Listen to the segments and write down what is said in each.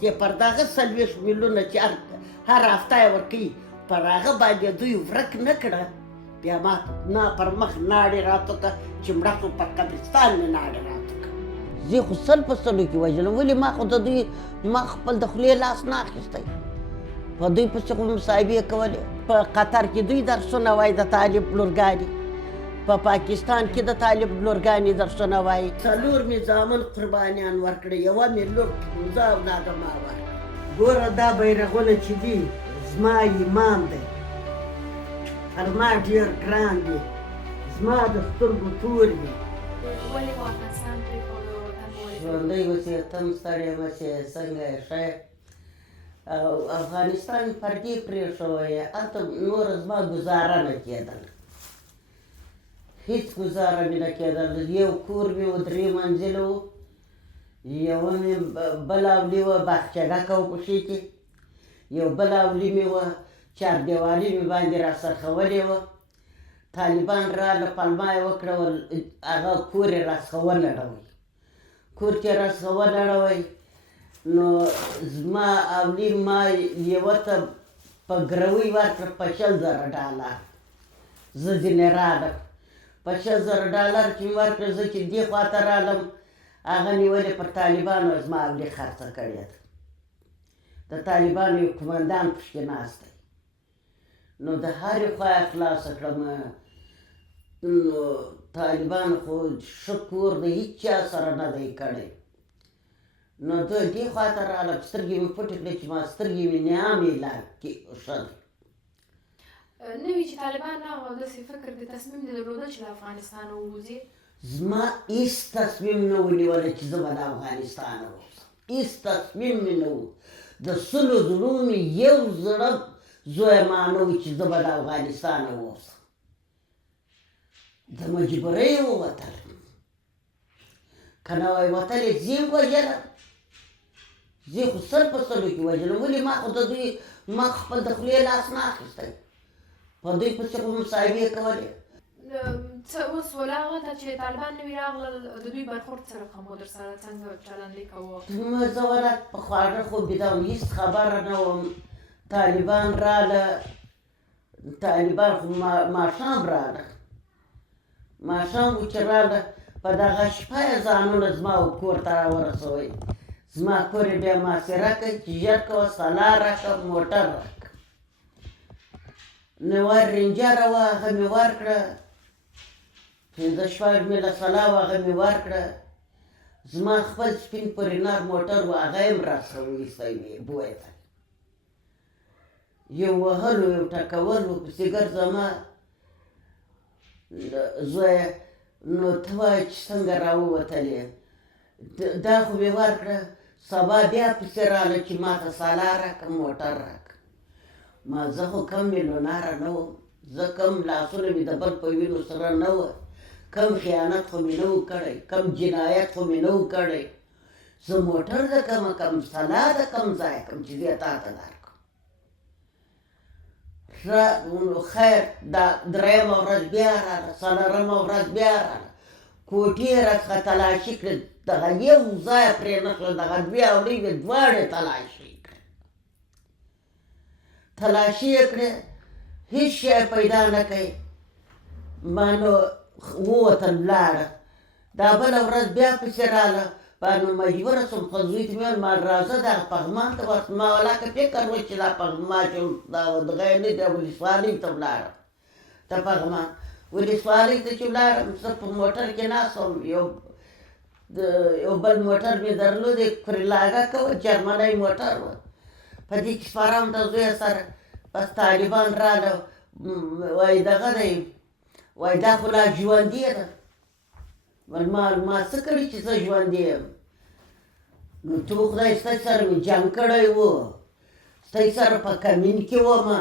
چې پر دغه 40 میلیونه چې هر هفته یې ورکوي پر هغه باندې دوی ورک نه کړه بیا ما نه پر مخ ناړې راته کړه چې مړه خو پر قبرستان مې ناړې راته کړه زه خو 100 په 100 کې وژلم ولې ما خو د دوی ما خپل د خولې لاس نه اخیستی په دوی پسې خو مصاحبې کولې په قطر کې دوی درسونه وایي د طالب لورګانې په پاکستان کې د طالب لورګانې درسونه وایي 4 مې زامن قربانیان ورکړه یوه مې لور 15 اولاده ما ورکړه ګوره دا بیرغونه چې دي زما ایمان دی پر ما ډېر ګران دي زما د سترګو تور دي ولې مو افغانستان پرېښود او وطن مو ولې ژوندی اوسې تم ستړی مه شې څنګه یې ښه او افغانستان پر دې پرېښوی هلته نوره زما ګزاره نه کېدله هېڅ ګزاره مې نه کېدله یو کور مې و 3 منزله و یوه مې بله اولي وه باغچه ډکه وه پښې کې یو بله اولي مې وه چاردیوالي مې باندې راڅرخولې وه طالبان راله پلمه یې وکړه هغه کور یې راڅخه ونړوئ کور چې راڅخه ونړوئ نو زما اولي ما یوه ته په ګروۍ ورکړه په 100,000 ډالر زه ځینې رالم په 100,000 ډالر چې مې ورکړه زه چې دې خواته رالم هغه نیولې پر طالبانو زما اولي خرڅه کړې ده د طالبانو یو قمندان پشکې ناست دی نو د هرې خوا یې خلاصه کړم نو طالبان خو ښه کور د هېچ چا سره نه دی کړی نو زه دې خواته رالم سترګې مې پټې کړې چې ما سترګې مې نیامې لا ښه دی نه وي چې طالبان هغه داسې فکر د تصمیم دې درلوده چې له افغانستانه ووځي زما هېڅ تصمیم نه و نیولی چې زه به د افغانستانه ووځم هېڅ تصمیم مې نه و د 100 زړونو مې یو زړه زوی ما نه و چې زه به د افغانستانه ووځم د مجبورۍ ووتلم که نه وای وتلی زه یې وژلم زه خو 100 په 100 کې وژلم ولې ما خو د دوی ما خپل د خولې لاس نه اخیستی په دوی پسې خو مصاحبې کولې څه اوس ولاغه ته چې طالبان نوي راغلل د دوی برخورد څه رقم و در سره څنګه چلند یې کوه زه ورات په خواږه خوبېده وم هېڅ خبره نه وم طالبان راله طالبان خو ماښام راله ماښام و چې راله په دغه شپه یې ځانونه زما کور ته راورسوئ زما کور یې بیا محاصره کړئ چې ژر کوه سلا راکړه موټر راکړه نوار رینجره وه هغه مې ورکړه 15 مې له سلا وه هغه مې ورکړه زما خپل سپین پرینار موټر و هغه یې هم راڅخه وایستی مې بویته یو وهلو یو ټکولو پسې ګرځمه زویه نو ته وایه چې څنګه راووتلې دا خو مې ورکړه سبا بیا پسې راله چې ما ته سلا راکړه موټر راکړه ما زه خو کم میلیونره نه وم زه کم لاسونه مې د بل په وینو سره نه وه کم خیانت خو مې نه و کړی کم جنایت خو مې نه و کړی زه موټر د کمه کم سلا د کم ځایه کم چې زه تا ته درکړم خیر دا 3مه ورځ بیا راله 4مه ورځ بیا راله کوټې یې راڅخه تلاشي کړې دغه یو ځایه پرې نه کړل دغه 2 اولۍ مې دواړې تلاشي کړې تلاشي یې کړې هېڅ شی پیدا نه کوي ما نو ووتل لاړه دا بله ورځ بیا پسې راله نو مجبوره شوم خو زوی ته مې ویل ما راځه دغه پغمان ته ورته ما ولاکه فکر و چې دا پغمان چې دغه یې نه دی ولسوالۍ ته ولاړم د پغمان ولسوالۍ ته چې ولاړم زه په موټر کې ناست وم یو بل موټر مې درلودی کورلاګه کوه جرمنی موټر و په دې کې سپارم د زویه سره بس طالبان راله وایي دغه دی وایي دا خو لا ژوندي ده ما څه کړي چې زه ژوندی یم نو تو خدای ستا سره مې جنګ کړی و ستا سره په کمین کې ومه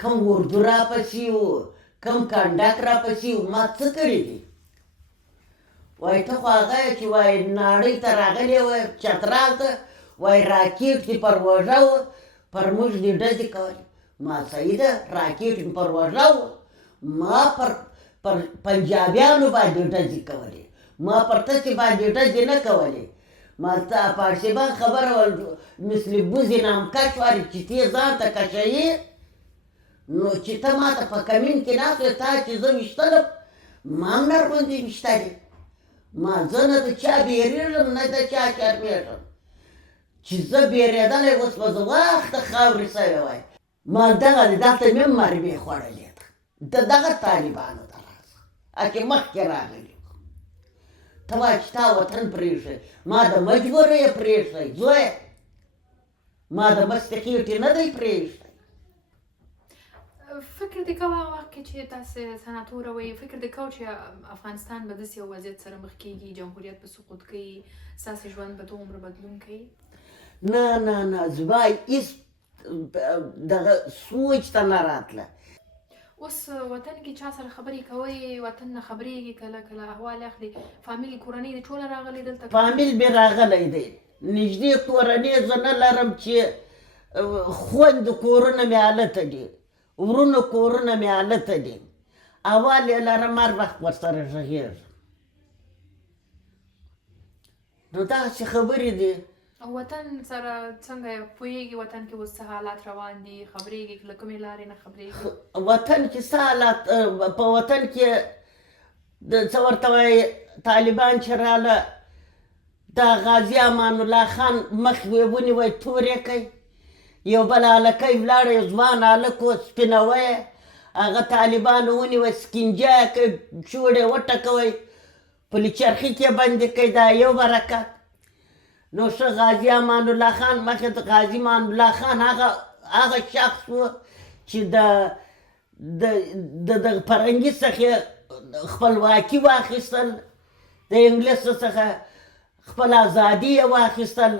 کم اردو راپسې و کم کنډک راپسې و ما څه کړي دي وایي ته خو هغه یې چې وایي نړۍ ته راغلی وی چترال ته وایي راکېټ دې پروژه وه پر موږ دې ډزې کولې ما صحیح ده راکېټ مې پروژه وه ما پر پنجابیانو باندې ډزې کولې ما پر تاسې باندې ډزې نه کولې ما تا پارسیبان خبره ول مثل بوزې نامکش وارې چې تی ځان ته کشوي نو چې ته ما ته په کمین کې ناست وې تا چې زه ویشتلم ما هم نرغوندې ویشتلې ما زه نه د چا بیریږم نه د چا شرمېږم چې زه بیرېدلی اوس به زه وخته خاورې سوې وای ما دغه دلته مې هم مرمۍ خوړلې ده د دغه طالبانو د رازه چې مخکې راغلي ته وایه چې تا وطن پرېږدی ما د مجبوره یې پرېږدی زویه ما د مستې خېټې نه دی پرېږدی فکر دې کوه هغه وخت کې چې تاسې سناتوره وئ فکر دې کوه چې افغانستان به داسې یو وضعیت سره مخ کېږي جمهوریت به سقوط کوي ستاسې ژوند به دومره بدلون کوي نه نه نه زما هېڅ دغه سوچ ته نه راتله اوس وطن کې چا سره خبرې کوئ وطن نه خبرېږي کله کله احوال اخلي فامیل کورنۍ دې ټوله راغلې دلته فامیل مې راغلی دی نږدې کورنۍ زه نه لرم چې خویندو کورونه مې هلته دي ورونو کورونه مې هلته دي اول یې لرم هر وخت ورسره غږېږم نو دغسې خبرې دي وطن سره څنګه پوهېږي وطن کې اوس څه حالات روان دي خبرېږي له کومې لارې نه خبرېږي وطن کې څه حالات په وطن کې د څه ورته وایي طالبان چې راله دا غازي امان الله خان مخ یې ونیوی تورې کوي یو بل هلکی ولاړی ځوان هلک و سپینوی هغه طالبانو ونیوی سکینجه یې کوي چوړ یې وټکوی پلي چرخي کې بندي کوي دا یو برکت نو ښه غازي امان الله خان مخکې د غازي امان الله خان هغه شخص و چې د فرنګي څخه خپلواکي واخیستل د انګلیس څخه خپل ازادي یې واخیستل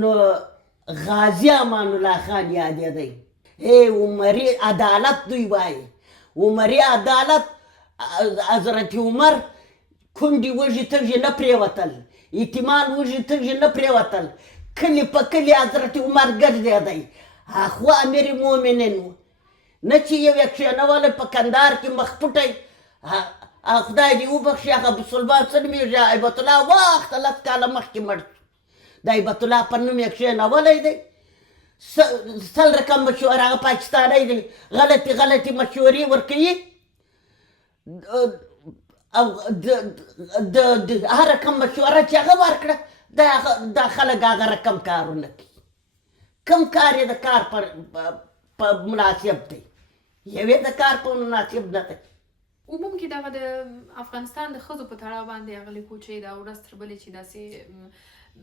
نو غازي امان الله خان یادېدی عمري عدالت دوی وایي عمري عدالت حضرت عمر کونډې وږي تږي نه پرېوتل یتیمان وږي تږي نه پرېوتل کلي په کلي حضرت عمر ګرځېدی خو امیر مؤمنین و نه چې یو یې کښېنولی په کندهار کې مخ پټی خدای دې وبخښي هغه بسلمان څه نومېږي هیبت الله وخته لس کاله مخکې مړ شو د هیبت الله په نوم یې کښېنولی دی سل رقم مشوره هغه پاکستانی دی غلطې مشورې ورکوي او د هر رقم مشوره چې هغه ورکړه دا خلک هغه رقم کارونه کوي کوم کار یې د کار په مناسب دی یوې د کار په مناسب نه دی عموم کې دغه د افغانستان د ښځو په تړاو باندې هغه لیکو چې دا ورځ تر بلې چې داسې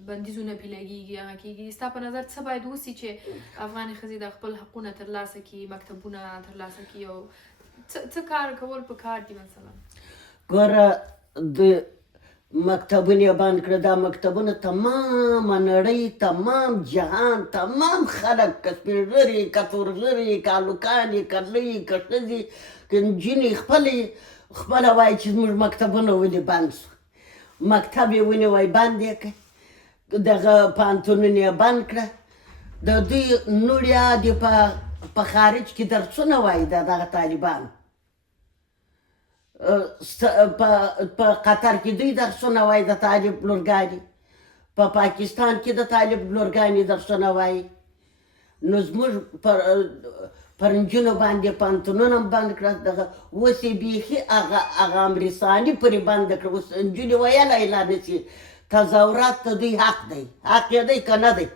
بندیزونه پې لګېږي هغه کېږي ستا په نظر څه باید وسي چې افغانې ښځې د خپل حقونه ترلاسه کړي مکتبونه ترلاسه کړي او څه کار کول په کار دي مثلا ګوره د مکتبونه یې بند کړه دا مکتبونه تمامه نړۍ تمام جهان تمام خلک که سپین ږیري که تور ږیري که هلکانې که لوی که ښځې که نجونې خپله وایي چې زموږ مکتبونه ولې بند شو مکتب یې ونیوی بند یې کړ دغه پوهنتونونه یې بند کړه د دوی نوړیا دې په خارج کې درسونه وایي د دغه طالبانو په قطر کې دوی درسونه وایي د طالب لورګانې په پاکستان کې د طالب لورګانې درسونه وایي نو زموږ پر نجونو باندې پوهنتونونه هم بند کړه دغه اوس یې بیخي هغه امریساني پورې بنده کړه اوس نجونې ویلی لا نشي تظاهرات ته دوی حق دی حق یې دی که نه دی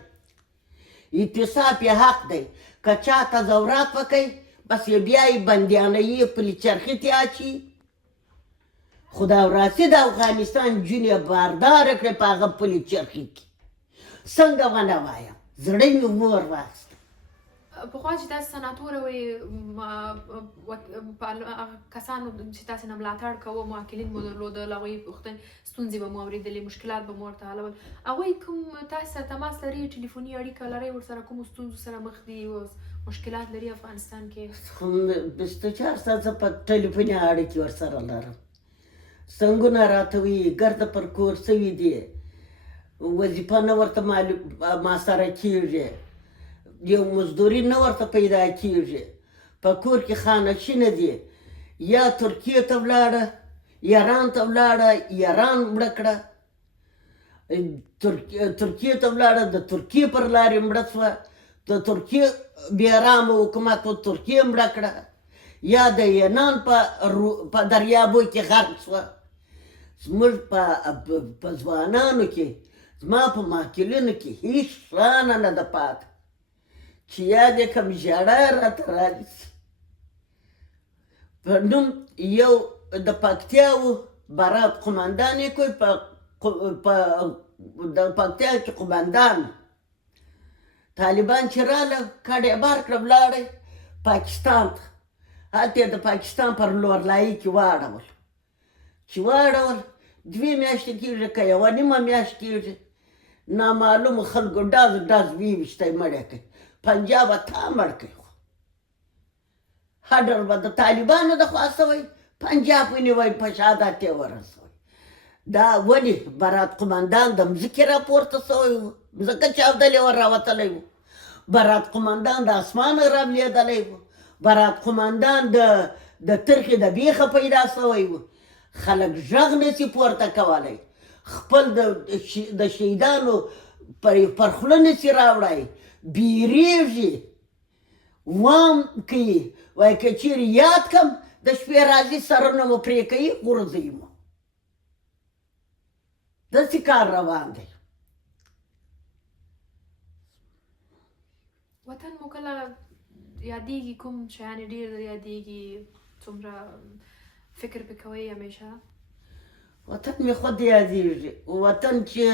اعتصاب یې حق دی که چا تظاهرات وکوي بس یې بیا یې بندیانوي پلي چرخي ته اچوي خو دا راسي د افغانستان نجونې بارداره کړې په هغه پلي چرخي کې څنګه ونه وایم زړه مې اور واخیست پخوا چې تاسې سناتوره وئ کسانو چې تاسې نه ملاتړ کوه معاقلین مو درلودل هغوی پوښتنې ستونزې به مو اورېدلې مشکلات به مو ورته حلول هغوی کوم تاسې سره تماس لري ټلیفوني اړیکه لرئ ورسره کومو ستونزو سره مخ دي مشکلات لري افغانستان کې 24 ساعته په ټلیفوني اړیکې ورسره لرم څنګونه راته وایي ګرده پر کور سوي دي وظیفه نه ورته ما سره کېږي یو مزدوري نه ورته پیدا کېږي په کور کې خانشینه دي یا ترکیې ته ولاړه ایران ته ولاړه ایران مړه کړه ترکیې ته ولاړه، د ترکیې پر لارې مړه شوه، د ترکیې بېارامه حکومت و ترکیې مړه کړه، یا د یونان په دریابو کې غرق شوه. زموږ په ځوانانو کې، زما په محکلینو کې هېڅ شانه نه ده پاته چې یاد یې کړم ژړا راته رانیسي. په نوم یو د پکتیا و، برات قمندان یې کوي، د پکتیا کې قمندان. طالبان چې راله کډ یې بار کړه، ولاړی پاکستان ته. هلته یې د پاکستان پر لورلایي کې واړول. چې واړول 2 میاشتې کېږي که 1.5 میاشت کېږي، نامعلومو خلکو ډز ویویشتی مړی کوي. پنجاب تا مړ کوي، هډر به د طالبانو د خوا سوی، پنجاب ونیوی په شهادت یې ورسوی. دا ولې برات قمندان د مځکې راپورته سوی و، مځکه چاودلې ور راوتلی و. برات قمندان د اسمانه رالوېدلی و. برات قمندان د ترخې د بیخه پیدا سوی و. خلک غږ نسي پورته کولی، خپل د شهیدانو پر خوله نسي راوړی، بیریږي، وام کوي. وایي که چیرې یاد کړم د شپې راځي سرونه مو پرې کوي، غورځوي مو. داسې کار روان دی. وطن مو کله یادېږي؟ کوم شیان یې ډېر یادېږي؟ څومره فکر پې کوئ همیشه؟ وطن مې خود یادېږي. وطن چې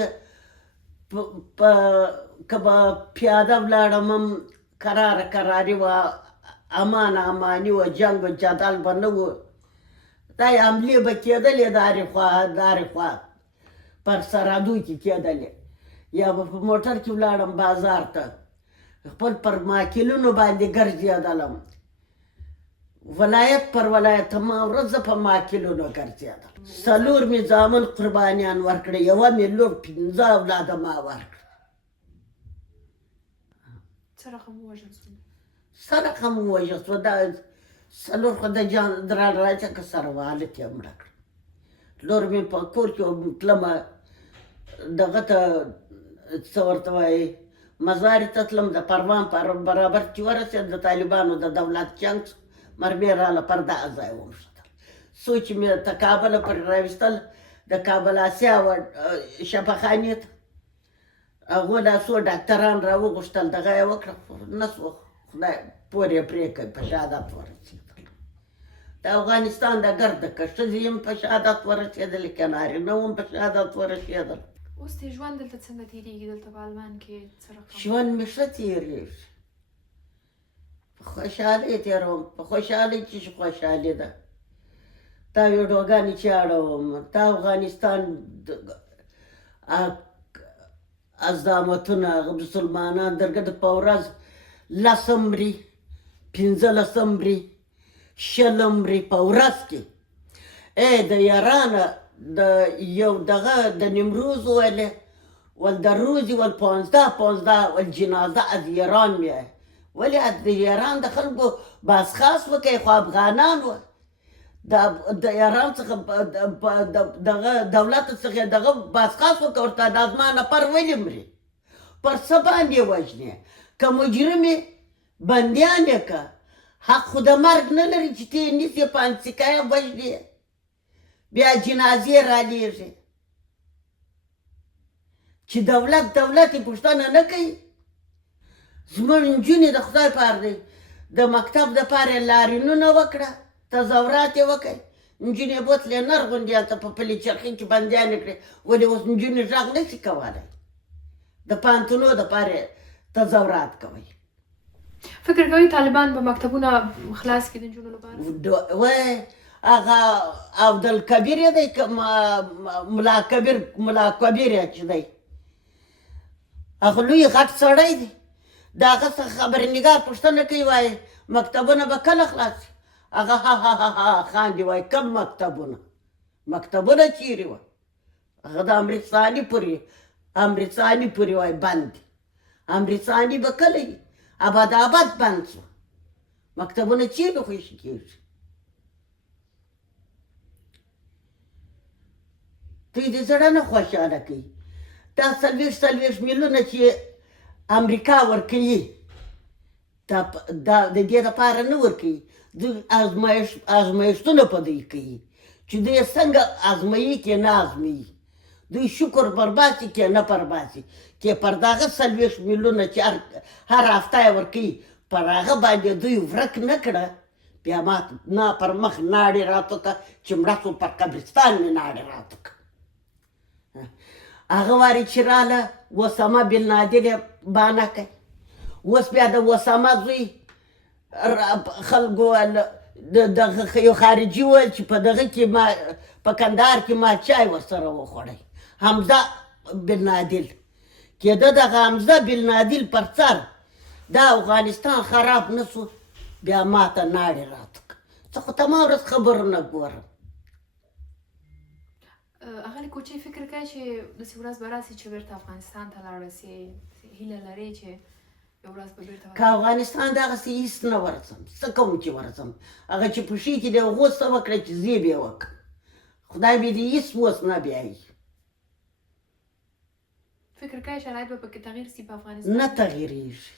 که به پیاده ولاړم هم کراري وه، اماني وه، جنګ و جدل به نه و. دا حملې به کېدلې دارې خوا پر سرحدو کې کېدلې، یا به په موټر کې ولاړم بازار ته، خپل پر ماکلونو باندې ګرځېدلم، ولایت پر ولایت ما ورځ په ماکلونو ګرځېدم. 4 مې زامن قربانیان ورکړې، 1 مې لور، 15 اولاده ما ورکړه. څه رقم ووژل شول؟ څه رقم ووژل شوه؟ دا 4 خو د جان درال راځه که سره والد یې مړه کړه. لور مې په کور کې تلمه دغه ته څه ورته وایي مزارې ته تلم، د پروان برابر چې ورسېد د طالبانو د دولت جنګ شو، مرمۍ راله پر دغه ځای ومښتل. څو چې مې د کابله پرې راویستل، د کابل اسیا شفاخانې ته هغو دا څو ډاکټران راوغوښتل، دغه یې وکړه، نه شوه، خدای پور یې پرې کړ، په شهادت ورسېدل. د افغانستان د ګرده که ښځې هم په شهادت ورسېدلې، که نارینه هم په شهادت ورسېدل. اوس دې ژوند دلته څنګه تېرېږي؟ دلته په المان کې څه رقم؟ ژوند مې ښه تېرېږي، په خوشحالۍ تېروم، په خوشحالۍ چې خوشحالي ده. دا ویډیوګانې چې اړوم، دا افغانستان عظامتونه، مسلمانان درګه په ورځ 10 مري، 15 مري، 20 مري په ورځ کې. د ایرانه د یو دغه د نیمروز ویلې والدروزي وال15 والجنازه از ایران میه. ولې د ایران د خلکو باس خاص وکړي، خو افغانان و د ایران څخه دغه دولت څخه دغه باس خاص وکړه، ورته د زما نفر ولې مري، پر څه باندې وژنې؟ که مجرم یې بندیان یې که، حق خو د مرګ نه لري چې ته یې نیسې پانسیکه یې وژنې، بیا جنازې رالیږي. چې دولت یې پوښتنه نه کوي. زموږ نجونې د خدای پار دی، د مکتب دپاره یې لارینونه وکړه، تظاهرات یې وکړئ، نجونې بوتلې نر غوندې هلته په پلي چرخي کې بندیانې کړې. ولې اوس نجونې غږ نه شي کولی؟ د پانتونو دپاره یې تظاهرات کوئ. فکر کوئ طالبان به مکتبونه خلاص کړي د نجونو لپاره؟ وای هغه عبدالکبیر یې دی که ملا کبیر یې چې دی، هغه لوی غټ سړی دی، د هغه څخه خبرنګار پوښتنه کوي، وایي مکتبونه به کله خلاص شي؟ هغه ها خاندي، وایي کوم مکتبونه چیرې وه؟ هغه د امرڅاني پورې وایي بند دي. امرڅاني به کله وي؟ اباد بند شو، مکتبونه چیرې خوشي کېږي؟ دوی د زړه نه خوشحاله کوي. دا 40 میلیونه چې امریکا ورکوي دا د دې لپاره نه ورکوي، دوی ازمایښتونه په دوی کوي چې دوی څنګه ازمایي کې نه ازمایي، دوی شکر برباسي کې نه برباسي چې پر دغه 40 میلیونه چې هر هفته یې ورکوي پر هغه باندې دوی ورک نه کړه، بیا ما نه پر مخ ناړې راته چې مړه شو پر قبرستان مې ناړې راته هغه واري چې راله اسامه بن لادن یې بانه کوي. اوس بیا د اسامه زوی خلکو دغه یو خارجي وویل چې په دغه کې ما په کندهار کې ما چای ورسره وخوړی، حمزه بن لادن کېده دغه حمزه بن لادن پر سر دا افغانستان خراب نه سو، بیا ما ته ناړې راته زه خو تمام ورځ خبرونه ګورم. اغلې کوچۍ فکر کوي چې داسې ورځ به راسي چې بیرته افغانستان ته لاړه سي، هیله لرې چې یو ورځ به بیرته که افغانستان دغسې هېڅ نه ورځم، څه کوم چې ورځم، هغه چې په شي کې د هغو څه وکړه چې زه یې وکړم، خدای مې دې هېڅ اوس نه بیایي. فکر کوي شرایط به پکې تغییر سي په افغانستان؟ نه تغییرېږي.